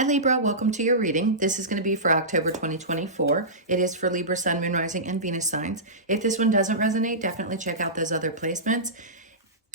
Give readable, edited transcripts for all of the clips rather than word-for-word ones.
Hi Libra, welcome to your reading. This is going to be for October 2024. It is for Libra, Sun, Moon, Rising, and Venus signs. If this one doesn't resonate, definitely check out those other placements.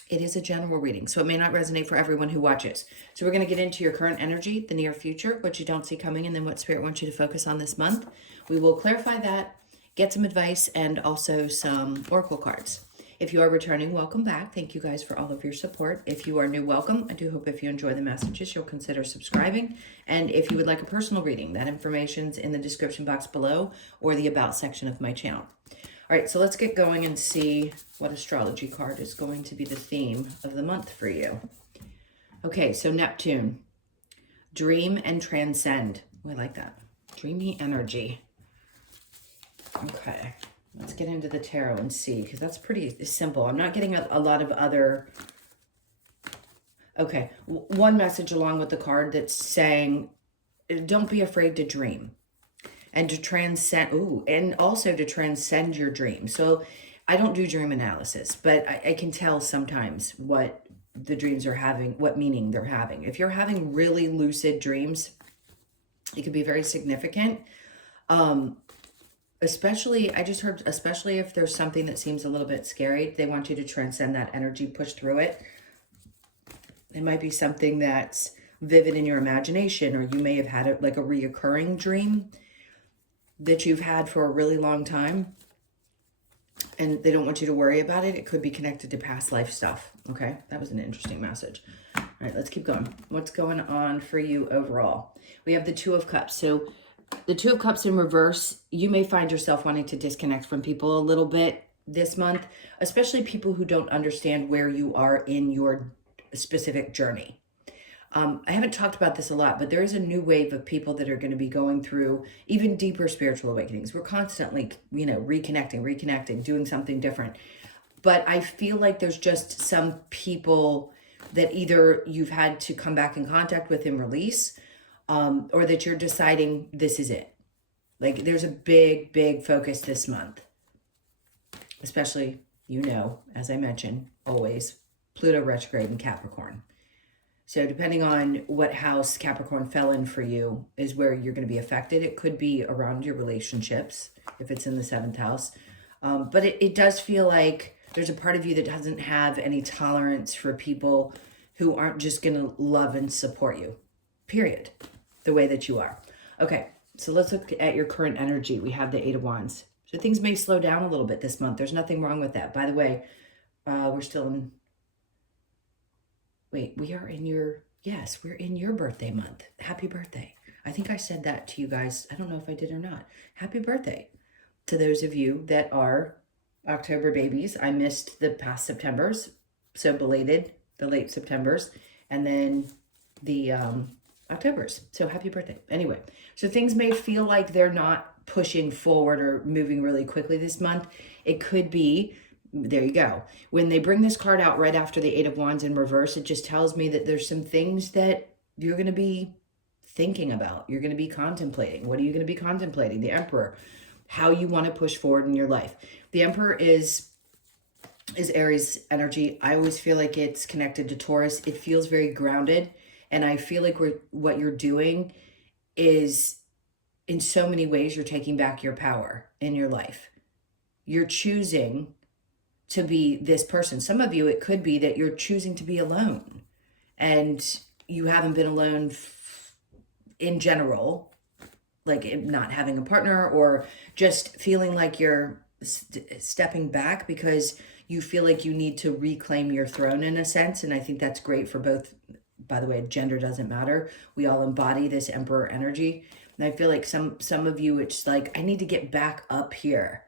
It is a general reading, so it may not resonate for everyone who watches. So we're going to get into your current energy, the near future, what you don't see coming, and then what Spirit wants you to focus on this month. We will clarify that, get some advice, and also some oracle cards. If you are returning, welcome back. Thank you guys for all of your support. If you are new, welcome. I do hope if you enjoy the messages, you'll consider subscribing. And if you would like a personal reading, that information's in the description box below or the About section of my channel. All right, so let's get going and see what astrology card is going to be the theme of the month for you. Okay, so Neptune, dream and transcend. Oh, I like that. Dreamy energy. Okay. Let's get into the tarot and see, because that's pretty simple. I'm not getting a lot of other... Okay, one message along with the card that's saying, don't be afraid to dream. And to transcend, and also to transcend your dream. So I don't do dream analysis, but I can tell sometimes what the dreams are having, what meaning they're having. If you're having really lucid dreams, it could be very significant. Especially, I just heard, especially if there's something that seems a little bit scary, they want you to transcend that energy, push through it. It might be something that's vivid in your imagination, or you may have had like a reoccurring dream that you've had for a really long time, and they don't want you to worry about it. It could be connected to past life stuff. Okay, that was an interesting message. All right, let's keep going. What's going on for you overall? We have the Two of Cups. So the Two of Cups in reverse, you may find yourself wanting to disconnect from people a little bit this month, especially people who don't understand where you are in your specific journey. I haven't talked about this a lot, but there is a new wave of people that are going to be going through even deeper spiritual awakenings. We're constantly, reconnecting, doing something different. But I feel like there's just some people that either you've had to come back in contact with and release, or that you're deciding this is it. Like there's a big focus this month, especially, as I mentioned, always Pluto retrograde in Capricorn. So depending on what house Capricorn fell in for you is where you're going to be affected. It could be around your relationships if it's in the 7th house. But it does feel like there's a part of you that doesn't have any tolerance for people who aren't just going to love and support you, period, the way that you are. Okay, so let's look at your current energy. We have the 8 of Wands. So things may slow down a little bit this month. There's nothing wrong with that. By the way, we're still in... Wait, we're in your birthday month. Happy birthday. I think I said that to you guys. I don't know if I did or not. Happy birthday to those of you that are October babies. I missed the past Septembers, so belated, the late Septembers, and then the Octobers. So happy birthday. Anyway, so things may feel like they're not pushing forward or moving really quickly this month. It could be... There you go. When they bring this card out right after the 8 of Wands in reverse, it just tells me that there's some things that you're going to be thinking about. You're going to be contemplating. What are you going to be contemplating? The Emperor. How you want to push forward in your life. The Emperor is Aries energy. I always feel like it's connected to Taurus. It feels very grounded. And I feel like what you're doing is, in so many ways, you're taking back your power in your life. You're choosing to be this person. Some of you, it could be that you're choosing to be alone and you haven't been alone in general, like not having a partner, or just feeling like you're stepping back because you feel like you need to reclaim your throne in a sense. And I think that's great for both. By the way, gender doesn't matter. We all embody this Emperor energy. And I feel like some of you, it's like, I need to get back up here.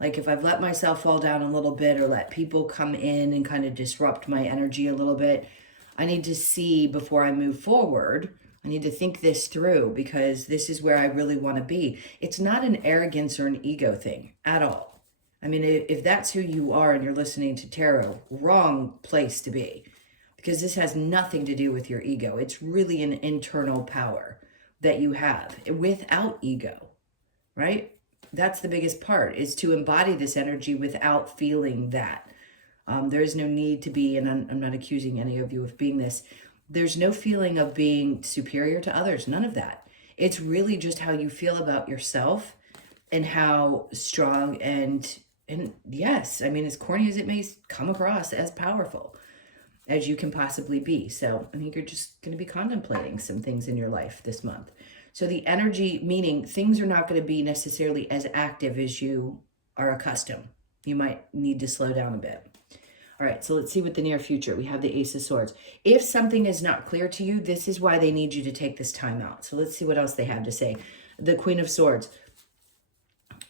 Like if I've let myself fall down a little bit or let people come in and kind of disrupt my energy a little bit, I need to see before I move forward. I need to think this through because this is where I really want to be. It's not an arrogance or an ego thing at all. I mean, if that's who you are and you're listening to tarot, wrong place to be, because this has nothing to do with your ego. It's really an internal power that you have without ego, right? That's the biggest part, is to embody this energy without feeling that. There is no need to be, and I'm not accusing any of you of being this, There's no feeling of being superior to others, none of that. It's really just how you feel about yourself and how strong and yes, I mean, as corny as it may come across, as powerful as you can possibly be. So I think you're just going to be contemplating some things in your life this month. So the energy, meaning things are not going to be necessarily as active as you are accustomed. You might need to slow down a bit. All right, so let's see what the near future. We have the Ace of Swords. If something is not clear to you, this is why they need you to take this time out. So let's see what else they have to say. The Queen of Swords.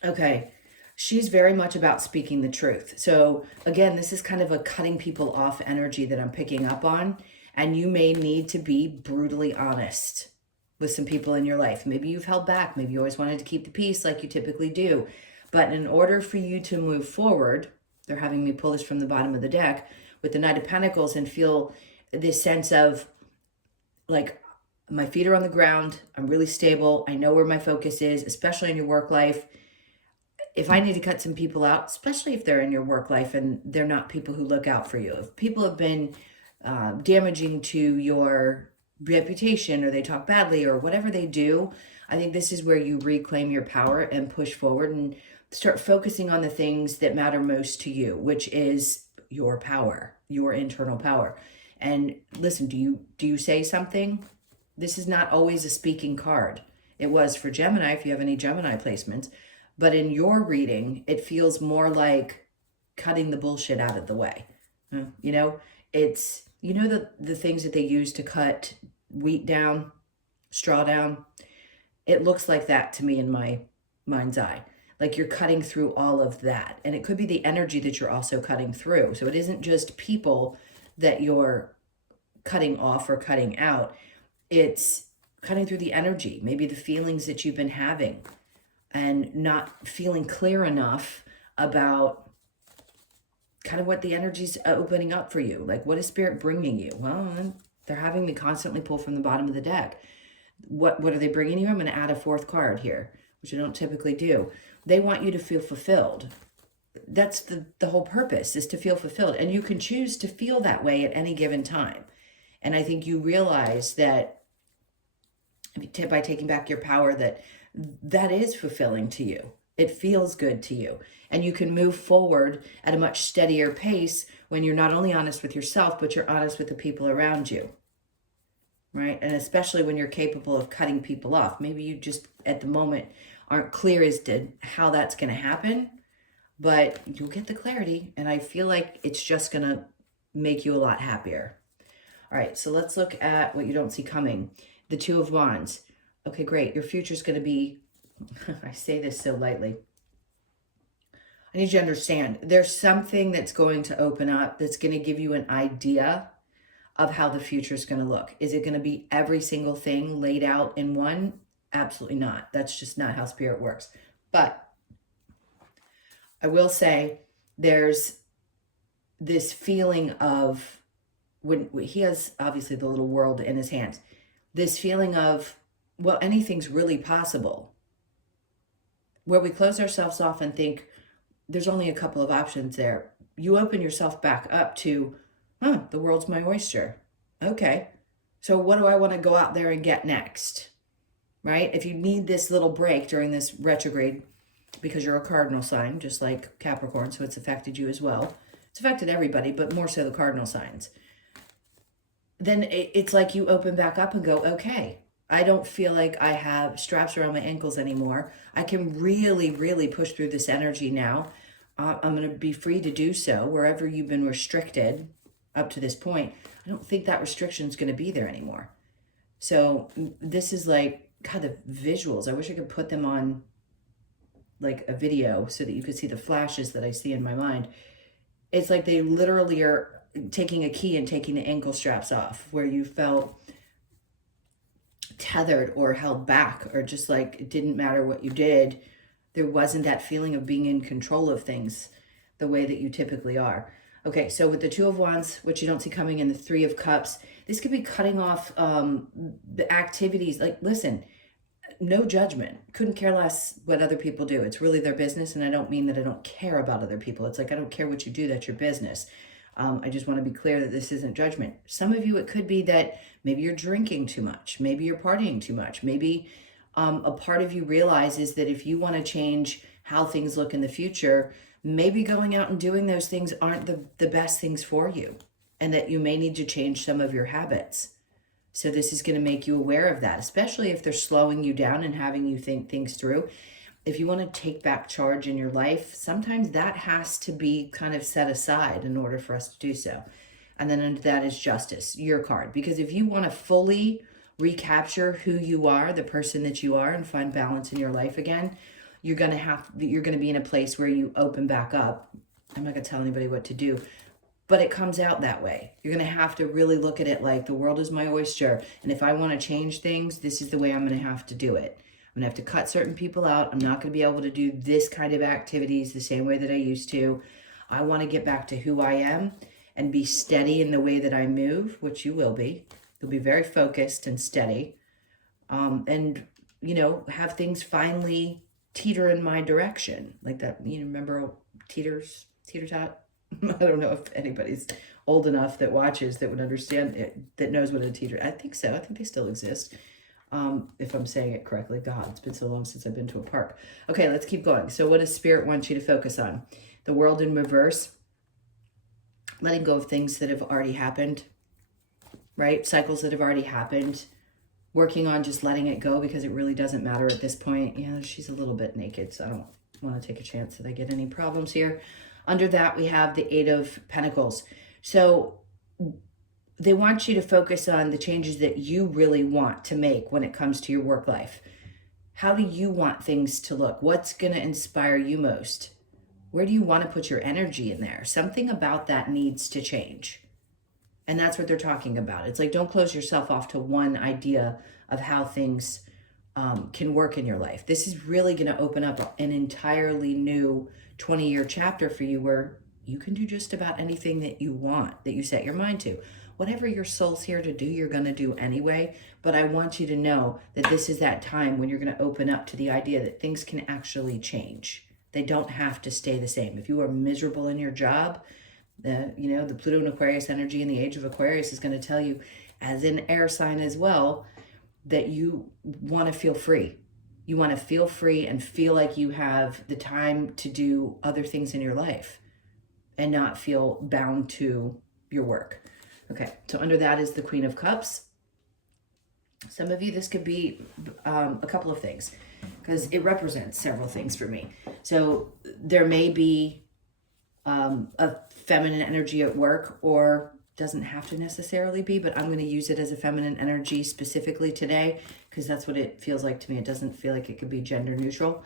Okay, she's very much about speaking the truth. So again, this is kind of a cutting people off energy that I'm picking up on. And you may need to be brutally honest with some people in your life. Maybe you've held back. Maybe you always wanted to keep the peace like you typically do. But in order for you to move forward, they're having me pull this from the bottom of the deck with the Knight of Pentacles and feel this sense of like, my feet are on the ground. I'm really stable. I know where my focus is, especially in your work life. If I need to cut some people out, especially if they're in your work life and they're not people who look out for you. If people have been damaging to your reputation or they talk badly or whatever they do, I think this is where you reclaim your power and push forward and start focusing on the things that matter most to you, which is your power, your internal power. And listen, do you say something? This is not always a speaking card. It was for Gemini, if you have any Gemini placements. But in your reading, it feels more like cutting the bullshit out of the way. You know, it's, you know, the things that they use to cut wheat down, straw down. It looks like that to me in my mind's eye. Like you're cutting through all of that. And it could be the energy that you're also cutting through. So it isn't just people that you're cutting off or cutting out. It's cutting through the energy, maybe the feelings that you've been having and not feeling clear enough about kind of what the energy's opening up for you. Like, what is Spirit bringing you? Well, they're having me constantly pull from the bottom of the deck. What are they bringing you? I'm going to add a fourth card here, which I don't typically do. They want you to feel fulfilled. That's the whole purpose, is to feel fulfilled. And you can choose to feel that way at any given time. And I think you realize that by taking back your power, that is fulfilling to you. It feels good to you. And you can move forward at a much steadier pace when you're not only honest with yourself, but you're honest with the people around you. Right? And especially when you're capable of cutting people off. Maybe you just, at the moment, aren't clear as to how that's going to happen, but you'll get the clarity. And I feel like it's just going to make you a lot happier. All right, so let's look at what you don't see coming. The Two of Wands. Okay, great. Your future's going to be, I say this so lightly. I need you to understand, there's something that's going to open up that's going to give you an idea of how the future is going to look. Is it going to be every single thing laid out in one? Absolutely not. That's just not how Spirit works. But I will say there's this feeling of, when he has obviously the little world in his hands, this feeling of, well, anything's really possible. Where we close ourselves off and think there's only a couple of options there. You open yourself back up to, the world's my oyster. Okay, so what do I want to go out there and get next? Right? If you need this little break during this retrograde, because you're a cardinal sign, just like Capricorn, so it's affected you as well. It's affected everybody, but more so the cardinal signs. Then it's like you open back up and go, okay, I don't feel like I have straps around my ankles anymore. I can really, really push through this energy now. I'm going to be free to do so. Wherever you've been restricted up to this point, I don't think that restriction is going to be there anymore. So this is like, God, the visuals. I wish I could put them on like a video so that you could see the flashes that I see in my mind. It's like they literally are taking a key and taking the ankle straps off, where you felt tethered or held back, or just like it didn't matter what you did. There wasn't that feeling of being in control of things the way that you typically are. Okay, so with the Two of Wands, which you don't see coming, in the Three of Cups, this could be cutting off the activities. Like, listen, no judgment. Couldn't care less what other people do. It's really their business, and I don't mean that I don't care about other people. It's like, I don't care what you do. That's your business. I just want to be clear that this isn't judgment. Some of you, it could be that maybe you're drinking too much. Maybe you're partying too much. Maybe a part of you realizes that if you want to change how things look in the future, maybe going out and doing those things aren't the best things for you, and that you may need to change some of your habits. So this is going to make you aware of that, especially if they're slowing you down and having you think things through. If you want to take back charge in your life, sometimes that has to be kind of set aside in order for us to do so. And then under that is justice, your card. Because if you want to fully recapture who you are, the person that you are, and find balance in your life again, you're going to be in a place where you open back up. I'm not going to tell anybody what to do, but it comes out that way. You're going to have to really look at it like the world is my oyster. And if I want to change things, this is the way I'm going to have to do it. I'm going to have to cut certain people out. I'm not going to be able to do this kind of activities the same way that I used to. I want to get back to who I am and be steady in the way that I move, which you will be. You'll be very focused and steady. And, you know, have things finally teeter in my direction. Like that, you know, remember teeter-tot? I don't know if anybody's old enough that watches that would understand it, that knows what a teeter. I think so. I think they still exist. If I'm saying it correctly. God, it's been so long since I've been to a park. Okay, let's keep going. So what does Spirit want you to focus on? The world in reverse. Letting go of things that have already happened, right? Cycles that have already happened. Working on just letting it go because it really doesn't matter at this point. You know, she's a little bit naked, so I don't want to take a chance that I get any problems here. Under that, we have the Eight of Pentacles. So they want you to focus on the changes that you really want to make when it comes to your work life. How do you want things to look? What's going to inspire you most? Where do you want to put your energy in there? Something about that needs to change. And that's what they're talking about. It's like, don't close yourself off to one idea of how things can work in your life. This is really going to open up an entirely new 20-year chapter for you where you can do just about anything that you want, that you set your mind to. Whatever your soul's here to do, you're going to do anyway. But I want you to know that this is that time when you're going to open up to the idea that things can actually change. They don't have to stay the same. If you are miserable in your job, you know, the Pluto and Aquarius energy in the age of Aquarius is going to tell you, as an air sign as well, that you want to feel free. You want to feel free and feel like you have the time to do other things in your life and not feel bound to your work. Okay, so under that is the Queen of Cups. Some of you, this could be a couple of things because it represents several things for me. So there may be a feminine energy at work, or doesn't have to necessarily be, but I'm going to use it as a feminine energy specifically today because that's what it feels like to me. It doesn't feel like it could be gender neutral.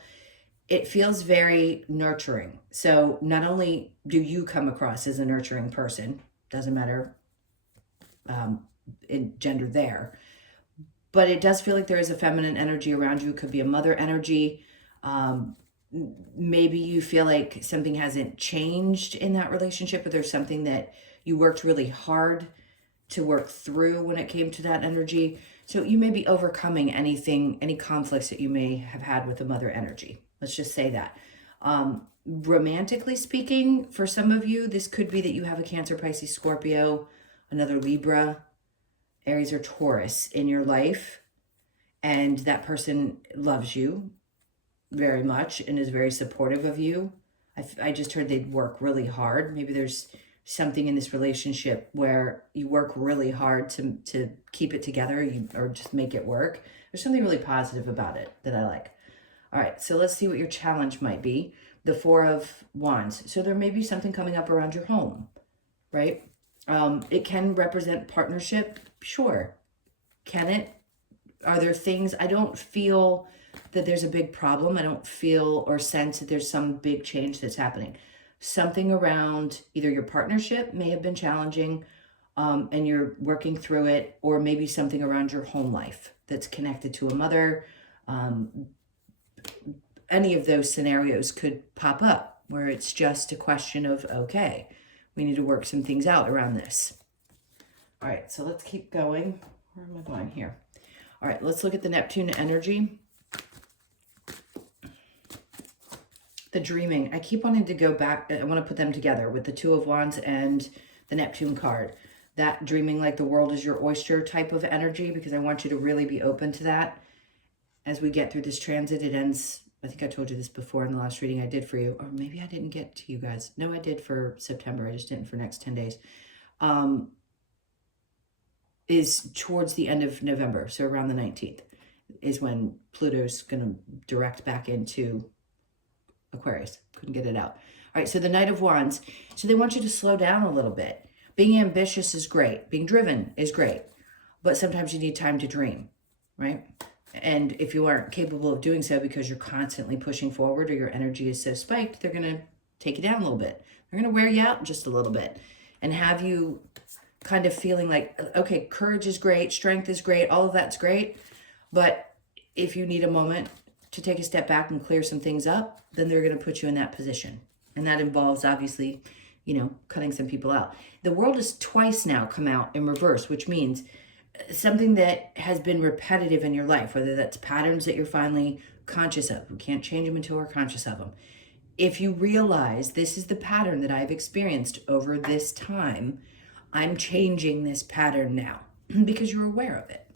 It feels very nurturing. So not only do you come across as a nurturing person, doesn't matter in gender there, but it does feel like there is a feminine energy around you. It could be a mother energy. Maybe you feel like something hasn't changed in that relationship, but there's something that you worked really hard to work through when it came to that energy. So you may be overcoming any conflicts that you may have had with the mother energy. Let's just say that. Romantically speaking, for some of you, this could be that you have a Cancer, Pisces, Scorpio, another Libra, Aries, or Taurus in your life, and that person loves you very much and is very supportive of you. I just heard they'd work really hard. Maybe there's something in this relationship where you work really hard to keep it together, or just make it work. There's something really positive about it that I like. All right, so let's see what your challenge might be. The Four of Wands. So there may be something coming up around your home, right? It can represent partnership. Sure. Can it? Are there things? I don't feel that there's a big problem. I don't feel or sense that there's some big change that's happening. Something around either your partnership may have been challenging and you're working through it, or maybe something around your home life that's connected to a mother. Any of those scenarios could pop up where it's just a question of, okay, we need to work some things out around this. All right, so let's keep going. Where am I going here? All right, let's look at the Neptune energy. The dreaming. I keep wanting to go back. I want to put them together with the Two of Wands and the Neptune card. That dreaming like the world is your oyster type of energy, because I want you to really be open to that. As we get through this transit, it ends, I think I told you this before in the last reading I did for you, or maybe I didn't get to you guys. No, I did for September. I just didn't for next 10 days. Is towards the end of November. So around the 19th is when Pluto's going to direct back into Aquarius. Couldn't get it out. All right, so the Knight of Wands. So they want you to slow down a little bit. Being ambitious is great. Being driven is great. But sometimes you need time to dream, right? And if you aren't capable of doing so because you're constantly pushing forward or your energy is so spiked, they're going to take you down a little bit. They're going to wear you out just a little bit and have you kind of feeling like, okay, courage is great, strength is great, all of that's great. But if you need a moment to take a step back and clear some things up, then they're going to put you in that position. And that involves, obviously, you know, cutting some people out. The world has twice now come out in reverse, which means something that has been repetitive in your life, whether that's patterns that you're finally conscious of. We can't change them until we're conscious of them. If you realize this is the pattern that I've experienced over this time, I'm changing this pattern now because you're aware of it.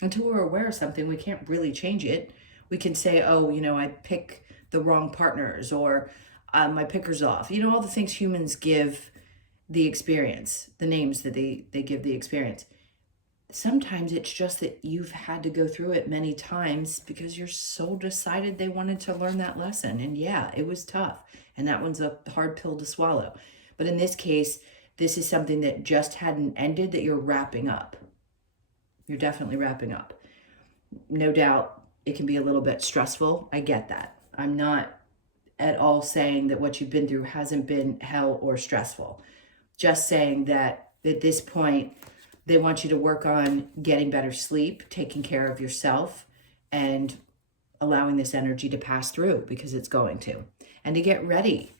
Until we're aware of something, we can't really change it. We can say, oh, you know, I pick the wrong partners, or my picker's off. You know, all the things humans give the experience, the names that they give the experience. Sometimes it's just that you've had to go through it many times because your soul decided they wanted to learn that lesson. And yeah, it was tough. And that one's a hard pill to swallow. But in this case, this is something that just hadn't ended, that you're wrapping up. You're definitely wrapping up. No doubt it can be a little bit stressful. I get that. I'm not at all saying that what you've been through hasn't been hell or stressful. Just saying that at this point, they want you to work on getting better sleep, taking care of yourself, and allowing this energy to pass through, because it's going to. And to get ready,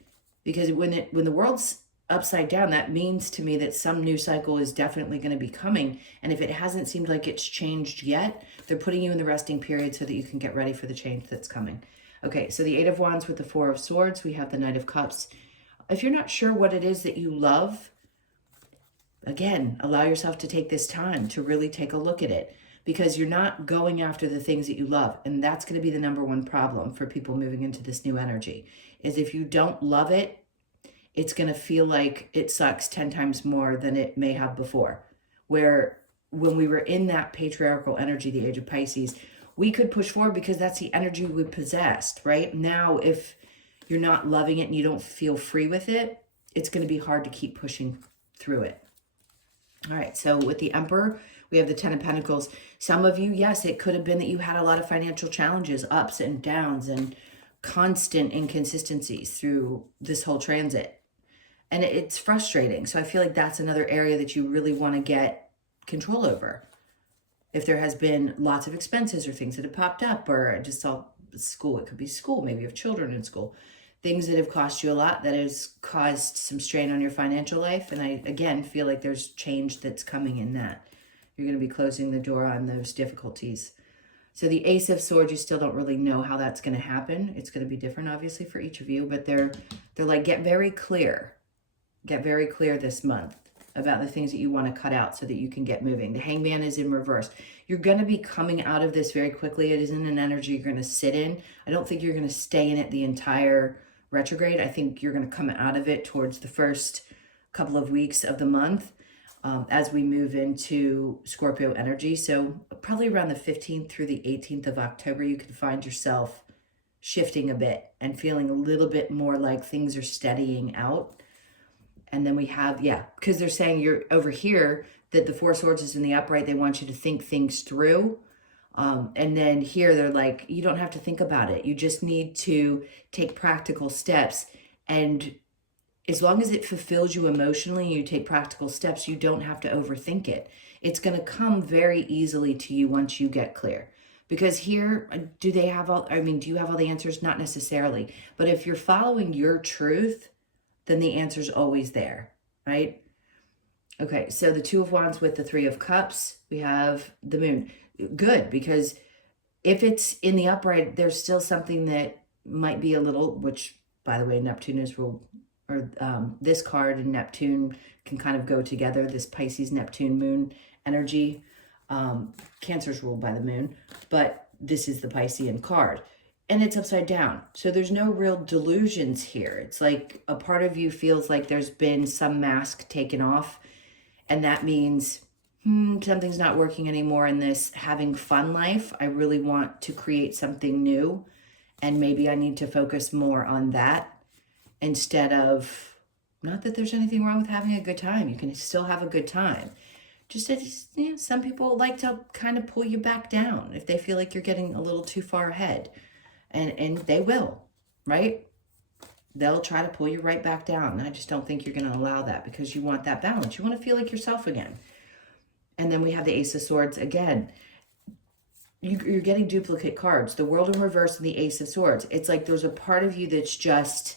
because when the world's upside down, that means to me that some new cycle is definitely going to be coming. And if it hasn't seemed like it's changed yet, they're putting you in the resting period so that you can get ready for the change that's coming. Okay, so the Eight of Wands with the Four of Swords, we have the Knight of Cups. If you're not sure what it is that you love, again, allow yourself to take this time to really take a look at it, because you're not going after the things that you love. And that's going to be the number one problem for people moving into this new energy, is if you don't love it, it's going to feel like it sucks 10 times more than it may have before. Where when we were in that patriarchal energy, the age of Pisces, we could push forward because that's the energy we possessed, right? Now, if you're not loving it and you don't feel free with it, it's going to be hard to keep pushing through it. All right, so with the Emperor, we have the Ten of Pentacles. Some of you, yes, it could have been that you had a lot of financial challenges, ups and downs, and constant inconsistencies through this whole transit. And it's frustrating. So I feel like that's another area that you really want to get control over. If there has been lots of expenses or things that have popped up, or I just saw school, it could be school, maybe you have children in school, things that have cost you a lot, that has caused some strain on your financial life. And I, again, feel like there's change that's coming in that. You're going to be closing the door on those difficulties. So the Ace of Swords, you still don't really know how that's going to happen. It's going to be different, obviously, for each of you, but they're like, get very clear. Get very clear this month about the things that you want to cut out so that you can get moving. The Hangman is in reverse. You're going to be coming out of this very quickly. It isn't an energy you're going to sit in. I don't think you're going to stay in it the entire retrograde. I think you're going to come out of it towards the first couple of weeks of the month as we move into Scorpio energy. So probably around the 15th through the 18th of October, you can find yourself shifting a bit and feeling a little bit more like things are steadying out. And then we have, yeah, because they're saying you're over here, that the Four Swords is in the upright. They want you to think things through. And then here they're like, you don't have to think about it. You just need to take practical steps. And as long as it fulfills you emotionally, you take practical steps, you don't have to overthink it. It's going to come very easily to you once you get clear. Because here, do you have all the answers? Not necessarily. But if you're following your truth, then the answer's always there, right? Okay, so the Two of Wands with the Three of Cups, we have the Moon. Good, because if it's in the upright, there's still something that might be a little, which, by the way, Neptune is ruled, or this card and Neptune can kind of go together, this Pisces, Neptune, moon energy. Cancer's ruled by the moon, but this is the Piscean card. And it's upside down. So there's no real delusions here. It's like a part of you feels like there's been some mask taken off. And that means, something's not working anymore in this having fun life. I really want to create something new. And maybe I need to focus more on that instead of, not that there's anything wrong with having a good time. You can still have a good time. Just that, some people like to kind of pull you back down if they feel like you're getting a little too far ahead. And they will, right? They'll try to pull you right back down. And I just don't think you're going to allow that because you want that balance. You want to feel like yourself again. And then we have the Ace of Swords again. You're getting duplicate cards. The World in reverse and the Ace of Swords. It's like there's a part of you that's just...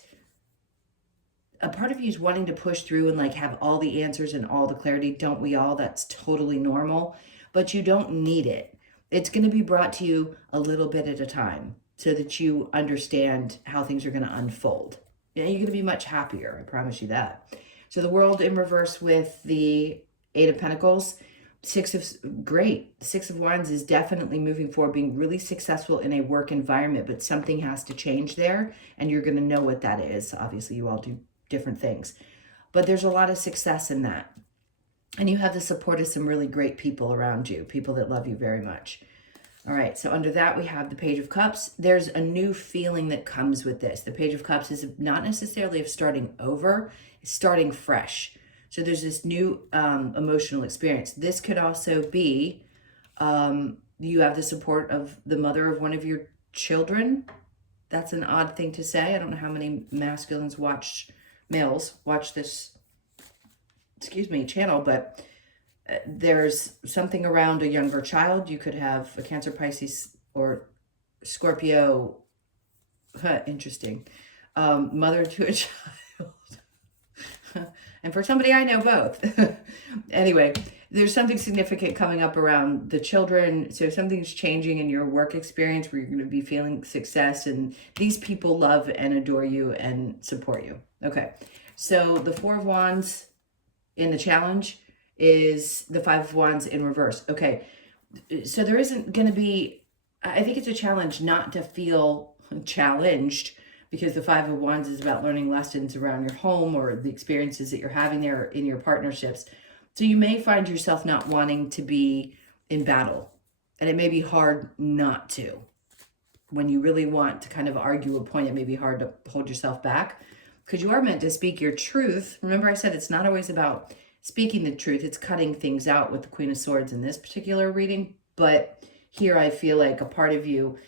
a part of you is wanting to push through and like have all the answers and all the clarity. Don't we all? That's totally normal. But you don't need it. It's going to be brought to you a little bit at a time so that you understand how things are going to unfold. You're going to be much happier. I promise you that. So the World in reverse with the Eight of Pentacles. Six of Wands is definitely moving forward, being really successful in a work environment, but something has to change there, and you're going to know what that is. Obviously, you all do different things, but there's a lot of success in that. And you have the support of some really great people around you, people that love you very much. All right, so under that, we have the Page of Cups. There's a new feeling that comes with this. The Page of Cups is not necessarily of starting over, it's starting fresh. So there's this new emotional experience. This could also be, you have the support of the mother of one of your children. That's an odd thing to say. I don't know how many males watch this, channel, but there's something around a younger child. You could have a Cancer, Pisces, or Scorpio. Interesting. Mother to a child. And for somebody I know, both. Anyway, there's something significant coming up around the children. So something's changing in your work experience where you're going to be feeling success. And these people love and adore you and support you. Okay. So the Four of Wands in the challenge is the Five of Wands in reverse. Okay. So there isn't going to be, I think it's a challenge not to feel challenged, because the Five of Wands is about learning lessons around your home or the experiences that you're having there in your partnerships. So you may find yourself not wanting to be in battle. And it may be hard not to. When you really want to kind of argue a point, it may be hard to hold yourself back. Because you are meant to speak your truth. Remember I said it's not always about speaking the truth. It's cutting things out with the Queen of Swords in this particular reading. But here I feel like a part of you,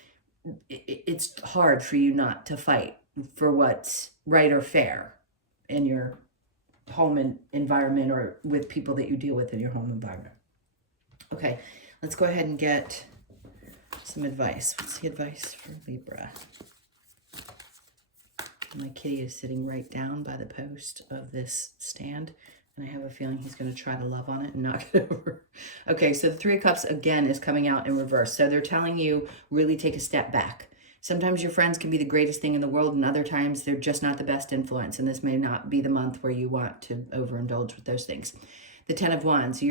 it's hard for you not to fight for what's right or fair in your home and environment or with people that you deal with in your home environment. Okay, let's go ahead and get some advice. What's the advice for Libra? My kitty is sitting right down by the post of this stand, and I have a feeling he's going to try to love on it and knock it over. Okay, so the Three of Cups again is coming out in reverse. So they're telling you really take a step back. Sometimes your friends can be the greatest thing in the world, and other times they're just not the best influence, and this may not be the month where you want to overindulge with those things. The Ten of Wands,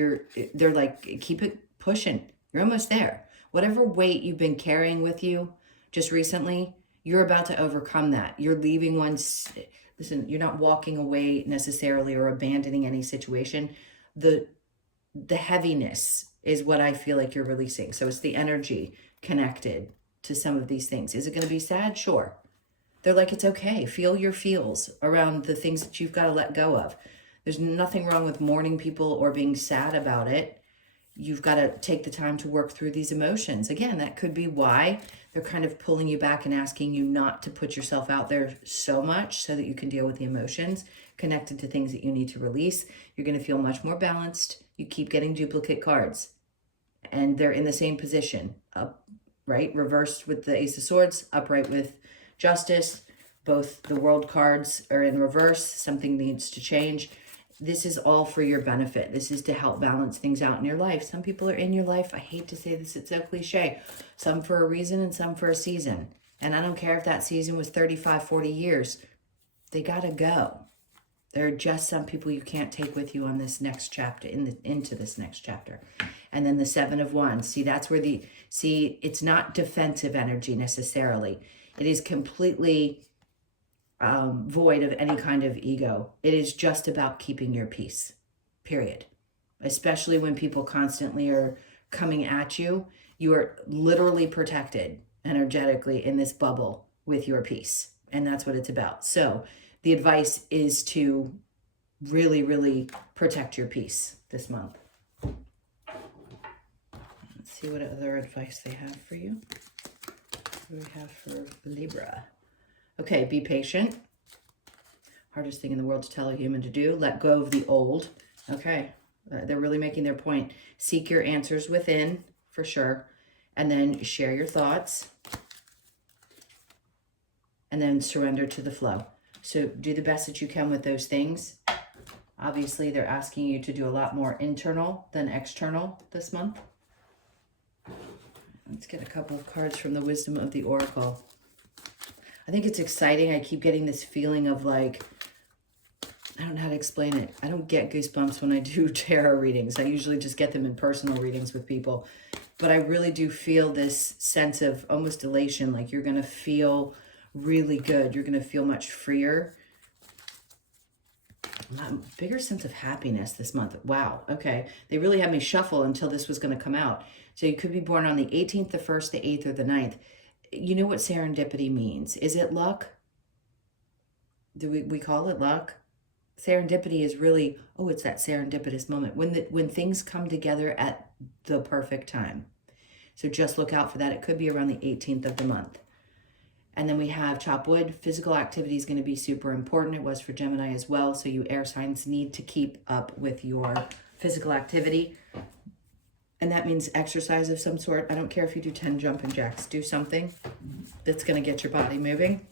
they're like, keep it pushing. You're almost there. Whatever weight you've been carrying with you just recently, you're about to overcome that. You're leaving listen, you're not walking away necessarily or abandoning any situation. The heaviness is what I feel like you're releasing. So it's the energy connected to some of these things. Is it going to be sad? Sure. They're like, it's okay. Feel your feels around the things that you've got to let go of. There's nothing wrong with mourning people or being sad about it. You've got to take the time to work through these emotions. Again, that could be why they're kind of pulling you back and asking you not to put yourself out there so much so that you can deal with the emotions connected to things that you need to release. You're going to feel much more balanced. You keep getting duplicate cards, and they're in the same position. Right? Reversed with the Ace of Swords, upright with Justice. Both the World cards are in reverse. Something needs to change. This is all for your benefit. This is to help balance things out in your life. Some people are in your life. I hate to say this, it's so cliche. Some for a reason and some for a season. And I don't care if that season was 35, 40 years. They got to go. There are just some people you can't take with you on this next chapter, into this next chapter. And then the Seven of Wands. See, that's where it's not defensive energy necessarily. It is completely void of any kind of ego. It is just about keeping your peace, period. Especially when people constantly are coming at you. You are literally protected energetically in this bubble with your peace. And that's what it's about. So the advice is to really, really protect your peace this month. Let's see what other advice they have for you. What do we have for Libra? Okay, be patient. Hardest thing in the world to tell a human to do. Let go of the old. Okay, they're really making their point. Seek your answers within, for sure. And then share your thoughts. And then surrender to the flow. So do the best that you can with those things. Obviously, they're asking you to do a lot more internal than external this month. Let's get a couple of cards from the Wisdom of the Oracle. I think it's exciting. I keep getting this feeling of like, I don't know how to explain it. I don't get goosebumps when I do tarot readings. I usually just get them in personal readings with people. But I really do feel this sense of almost elation, like you're going to feel really good. You're going to feel much freer. A bigger sense of happiness this month. Wow. Okay. They really had me shuffle until this was going to come out. So you could be born on the 18th, the 1st, the 8th, or the 9th. You know what serendipity means. Is it luck? Do we call it luck? Serendipity is really, oh, it's that serendipitous moment when things come together at the perfect time. So just look out for that. It could be around the 18th of the month. And then we have chop wood. Physical activity is going to be super important. It was for Gemini as well. So you air signs need to keep up with your physical activity. And that means exercise of some sort. I don't care if you do 10 jumping jacks. Do something that's going to get your body moving.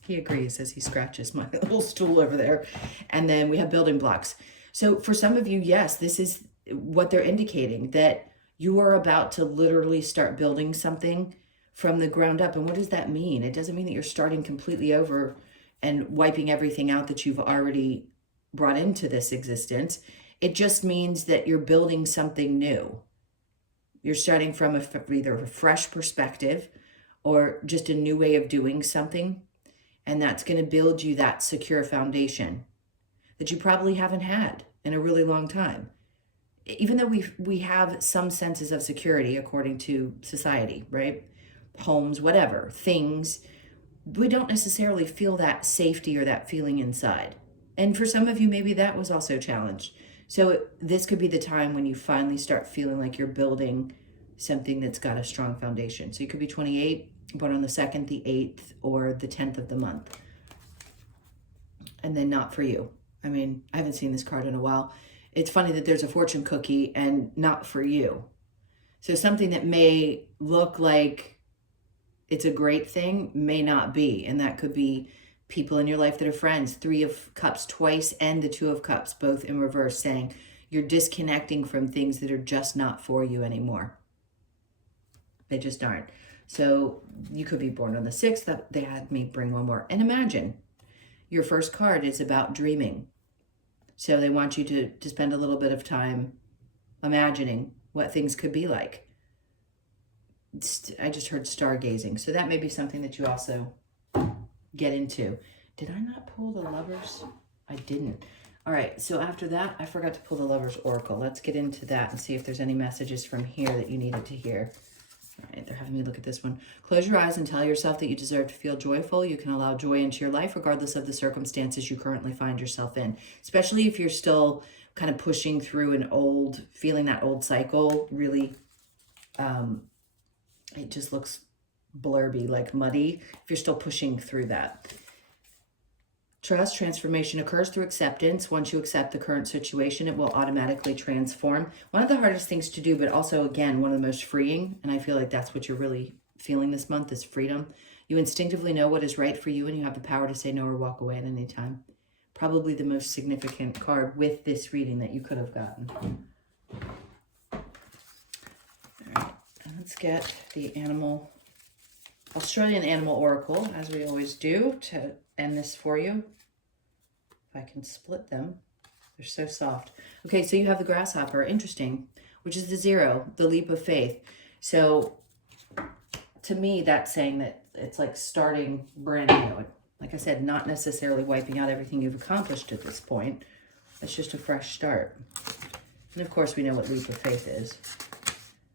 He agrees as he scratches my little stool over there. And then we have building blocks. So for some of you, yes, this is what they're indicating, that you are about to literally start building something from the ground up. And what does that mean? It doesn't mean that you're starting completely over and wiping everything out that you've already brought into this existence. It just means that you're building something new. You're starting from either a fresh perspective or just a new way of doing something. And that's going to build you that secure foundation that you probably haven't had in a really long time. Even though we have some senses of security according to society, right? Homes, whatever, things, we don't necessarily feel that safety or that feeling inside. And for some of you, maybe that was also challenged. So this could be the time when you finally start feeling like you're building something that's got a strong foundation. So you could be 28, born on the 2nd, the 8th, or the 10th of the month. And then not for you. I mean, I haven't seen this card in a while. It's funny that there's a fortune cookie and not for you. So something that may look like it's a great thing may not be. And that could be people in your life that are friends. 3 of Cups twice and the 2 of Cups, both in reverse, saying you're disconnecting from things that are just not for you anymore. They just aren't. So you could be born on the 6th. They had me bring one more. And imagine your first card is about dreaming. So they want you to spend a little bit of time imagining what things could be like. I just heard stargazing. So that may be something that you also get into. Did I not pull the Lovers? I didn't. All right, so after that, I forgot to pull the Lovers Oracle. Let's get into that and see if there's any messages from here that you needed to hear. All right, they're having me look at this one. Close your eyes and tell yourself that you deserve to feel joyful. You can allow joy into your life regardless of the circumstances you currently find yourself in, especially if you're still kind of pushing through an old, feeling that old cycle, really, it just looks blurby, like muddy, if you're still pushing through that. Trust, transformation occurs through acceptance. Once you accept the current situation, it will automatically transform. One of the hardest things to do, but also, again, one of the most freeing, and I feel like that's what you're really feeling this month, is freedom. You instinctively know what is right for you, and you have the power to say no or walk away at any time. Probably the most significant card with this reading that you could have gotten. All right, let's get the Australian Animal Oracle, as we always do, to end this for you. If I can split them. They're so soft. Okay, so you have the grasshopper. Interesting. Which is the 0, the leap of faith. So to me, that's saying that it's like starting brand new. Like I said, not necessarily wiping out everything you've accomplished at this point. It's just a fresh start. And of course, we know what leap of faith is.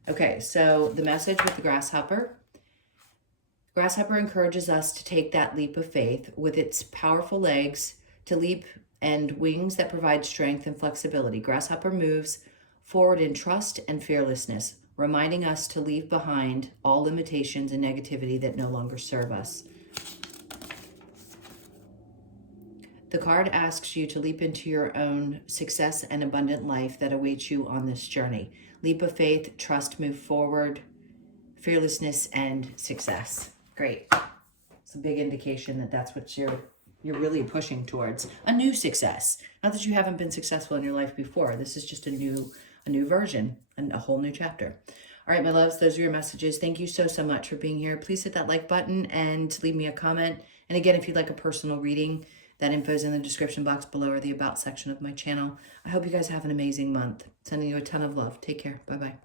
Okay, so the message with the grasshopper. Grasshopper encourages us to take that leap of faith with its powerful legs to leap and wings that provide strength and flexibility. Grasshopper moves forward in trust and fearlessness, reminding us to leave behind all limitations and negativity that no longer serve us. The card asks you to leap into your own success and abundant life that awaits you on this journey. Leap of faith, trust, move forward, fearlessness, and success. Great. It's a big indication that that's what you're really pushing towards. A new success. Not that you haven't been successful in your life before. This is just a new version and a whole new chapter. All right, my loves, those are your messages. Thank you so much for being here. Please hit that like button and leave me a comment. And again, if you'd like a personal reading, that info is in the description box below or the about section of my channel. I hope you guys have an amazing month. Sending you a ton of love. Take care. Bye-bye.